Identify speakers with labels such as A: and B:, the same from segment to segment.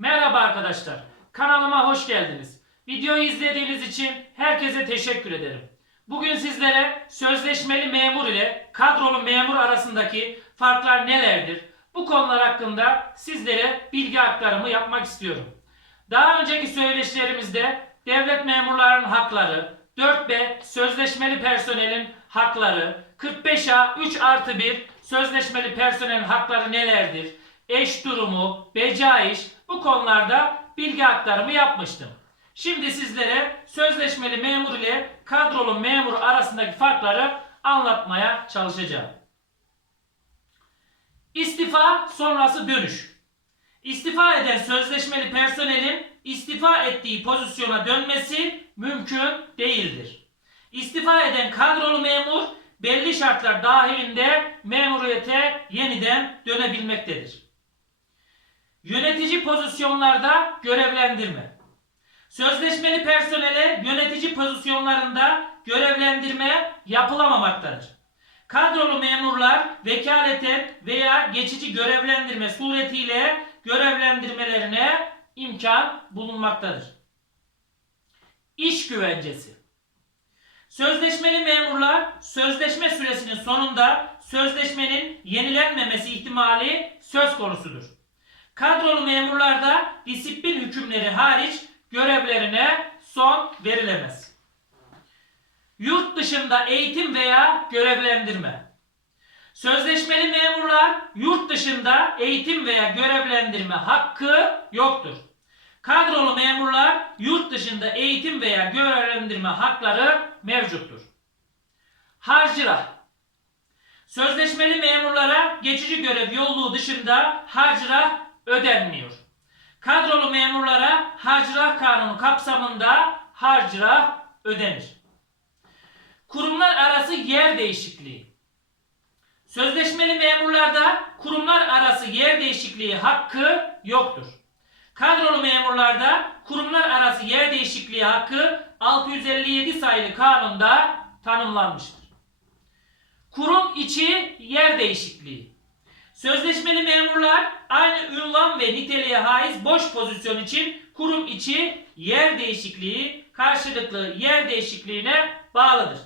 A: Merhaba arkadaşlar. Kanalıma hoş geldiniz. Videoyu izlediğiniz için herkese teşekkür ederim. Bugün sizlere sözleşmeli memur ile kadrolu memur arasındaki farklar nelerdir? Bu konular hakkında sizlere bilgi aktarımı yapmak istiyorum. Daha önceki söyleşilerimizde devlet memurlarının hakları, 4B sözleşmeli personelin hakları, 45A 3 artı 1 sözleşmeli personelin hakları nelerdir? Eş durumu, becaiş bu konularda bilgi aktarımı yapmıştım. Şimdi sizlere sözleşmeli memur ile kadrolu memur arasındaki farkları anlatmaya çalışacağım. İstifa sonrası dönüş. İstifa eden sözleşmeli personelin istifa ettiği pozisyona dönmesi mümkün değildir. İstifa eden kadrolu memur belli şartlar dahilinde memuriyete yeniden dönebilmektedir. Yönetici pozisyonlarda görevlendirme. Sözleşmeli personele yönetici pozisyonlarında görevlendirme yapılamamaktadır. Kadrolu memurlar vekaleten veya geçici görevlendirme suretiyle görevlendirmelerine imkan bulunmaktadır. İş güvencesi. Sözleşmeli memurlar sözleşme süresinin sonunda sözleşmenin yenilenmemesi ihtimali söz konusudur. Kadrolu memurlarda disiplin hükümleri hariç görevlerine son verilemez. Yurt dışında eğitim veya görevlendirme. Sözleşmeli memurlar yurt dışında eğitim veya görevlendirme hakkı yoktur. Kadrolu memurlar yurt dışında eğitim veya görevlendirme hakları mevcuttur. Harcırah Sözleşmeli memurlara geçici görev yolluğu dışında harcırah ödenmiyor. Kadrolu memurlara harcırah kanunu kapsamında harcırah ödenir. Kurumlar arası yer değişikliği. Sözleşmeli memurlarda kurumlar arası yer değişikliği hakkı yoktur. Kadrolu memurlarda kurumlar arası yer değişikliği hakkı 657 sayılı kanunda tanımlanmıştır. Kurum içi yer değişikliği. Sözleşmeli memurlar aynı ünvan ve niteliğe haiz boş pozisyon için kurum içi yer değişikliği karşılıklı yer değişikliğine bağlıdır.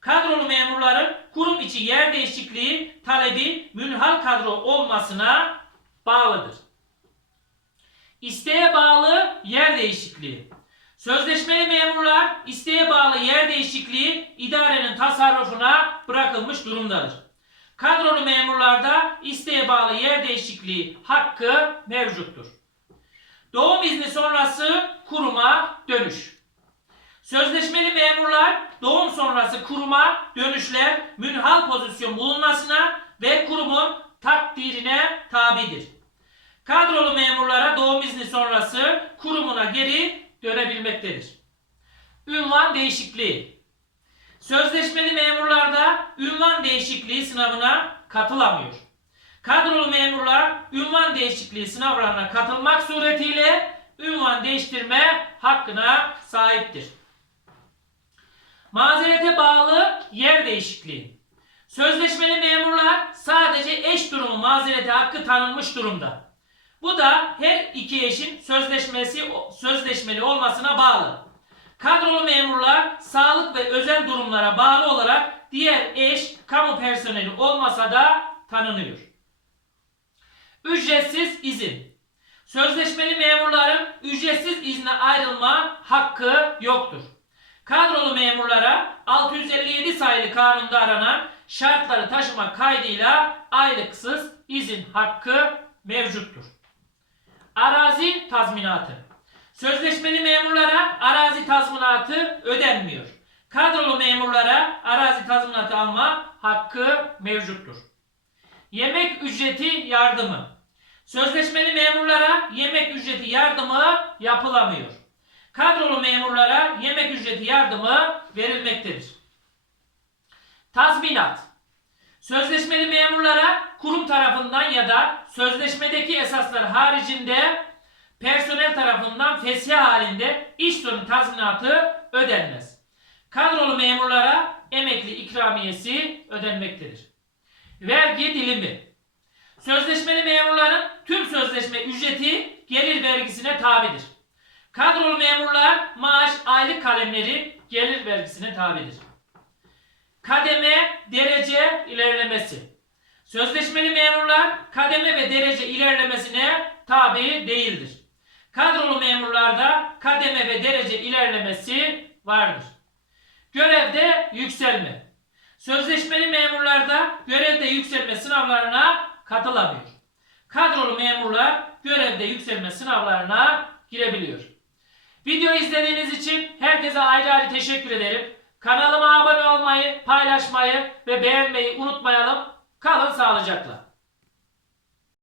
A: Kadrolu memurların kurum içi yer değişikliği talebi münhal kadro olmasına bağlıdır. İsteğe bağlı yer değişikliği. Sözleşmeli memurlar isteğe bağlı yer değişikliği idarenin tasarrufuna bırakılmış durumdadır. Kadrolu memurlarda isteğe bağlı yer değişikliği hakkı mevcuttur. Doğum izni sonrası kuruma dönüş. Sözleşmeli memurlar doğum sonrası kuruma dönüşler münhal pozisyon bulunmasına ve kurumun takdirine tabidir. Kadrolu memurlara doğum izni sonrası kurumuna geri dönebilmektedir. Ünvan değişikliği. Sözleşmeli memurlarda ünvan değişikliği sınavına katılamıyor. Kadrolu memurlar ünvan değişikliği sınavlarına katılmak suretiyle ünvan değiştirme hakkına sahiptir. Mazerete bağlı yer değişikliği. Sözleşmeli memurlar sadece eş durumu mazereti hakkı tanınmış durumda. Bu da her iki eşin sözleşmesi sözleşmeli olmasına bağlı. Kadrolu memurlar sağlık ve özel durumlara bağlı olarak diğer eş kamu personeli olmasa da tanınıyor. Ücretsiz izin. Sözleşmeli memurların ücretsiz izne ayrılma hakkı yoktur. Kadrolu memurlara 657 sayılı kanunda aranan şartları taşımak kaydıyla aylıksız izin hakkı mevcuttur. Arazi tazminatı. Sözleşmeli memurlara arazi tazminatı ödenmiyor. Kadrolu memurlara arazi tazminatı alma hakkı mevcuttur. Yemek ücreti yardımı. Sözleşmeli memurlara yemek ücreti yardımı yapılamıyor. Kadrolu memurlara yemek ücreti yardımı verilmektedir. Tazminat. Sözleşmeli memurlara kurum tarafından ya da sözleşmedeki esaslar haricinde personel tarafından fesih halinde iş sonu tazminatı ödenmez. Kadrolu memurlara emekli ikramiyesi ödenmektedir. Vergi dilimi. Sözleşmeli memurların tüm sözleşme ücreti gelir vergisine tabidir. Kadrolu memurlar maaş, aylık kalemleri gelir vergisine tabidir. Kademe, derece ilerlemesi. Sözleşmeli memurlar kademe ve derece ilerlemesine tabi değildir. Kadrolu memurlarda kademe ve derece ilerlemesi vardır. Görevde yükselme. Sözleşmeli memurlarda görevde yükselme sınavlarına katılamıyor. Kadrolu memurlar görevde yükselme sınavlarına girebiliyor. Video izlediğiniz için herkese ayrı ayrı teşekkür ederim. Kanalıma abone olmayı, paylaşmayı ve beğenmeyi unutmayalım. Kalın sağlıcakla.